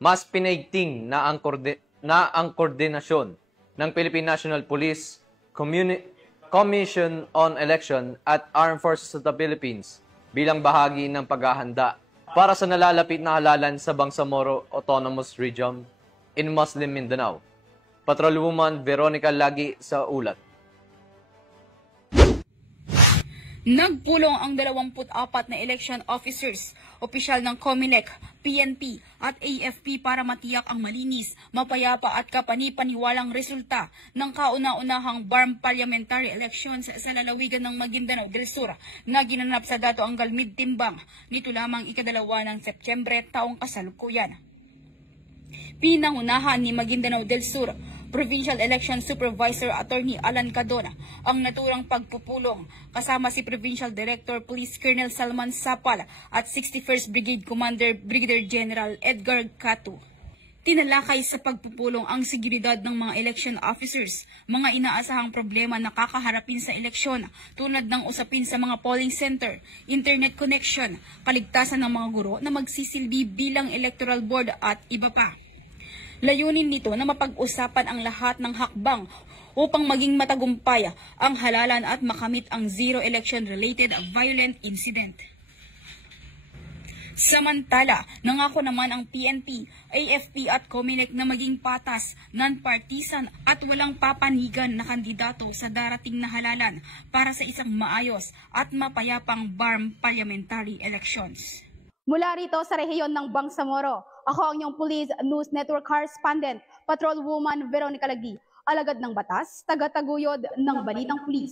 mas pinaigting na ang koordinasyon ng Philippine National Police, Commission on Election at Armed Forces of the Philippines bilang bahagi ng paghahanda para sa nalalapit na halalan sa Bangsamoro Autonomous Region in Muslim Mindanao. Patrolwoman Veronica Lagi sa ulat. Nagpulong ang 24 na election officers, opisyal ng COMELEC, PNP at AFP para matiyak ang malinis, mapayapa at kapani-paniwalang resulta ng kauna-unahang BARM parliamentary elections sa lalawigan ng Maguindanao del Sur na ginanap sa Dato Angal Mid-Timbang nito lamang ikadalawa ng Setyembre taong kasalukuyan. Pinangunahan ni Maguindanao del Sur Provincial Election Supervisor Attorney Alan Cadona ang naturang pagpupulong kasama si Provincial Director Police Colonel Salman Sapal at 61st Brigade Commander Brigadier General Edgar Catu. Tinalakay sa pagpupulong ang seguridad ng mga election officers, mga inaasahang problema na kakaharapin sa eleksyon tulad ng usapin sa mga polling center, internet connection, kaligtasan ng mga guro na magsisilbi bilang electoral board at iba pa. Layunin nito na mapag-usapan ang lahat ng hakbang upang maging matagumpay ang halalan at makamit ang zero election-related violent incident. Samantala, nangako naman ang PNP, AFP at COMELEC na maging patas, non-partisan at walang papanigan na kandidato sa darating na halalan para sa isang maayos at mapayapang BARM parliamentary elections. Mula rito sa rehiyon ng Bangsamoro, ako ang inyong Police News Network Correspondent, Patrolwoman Veronica Lagi, alagad ng batas, taga-taguyod ng Balitang Pulis.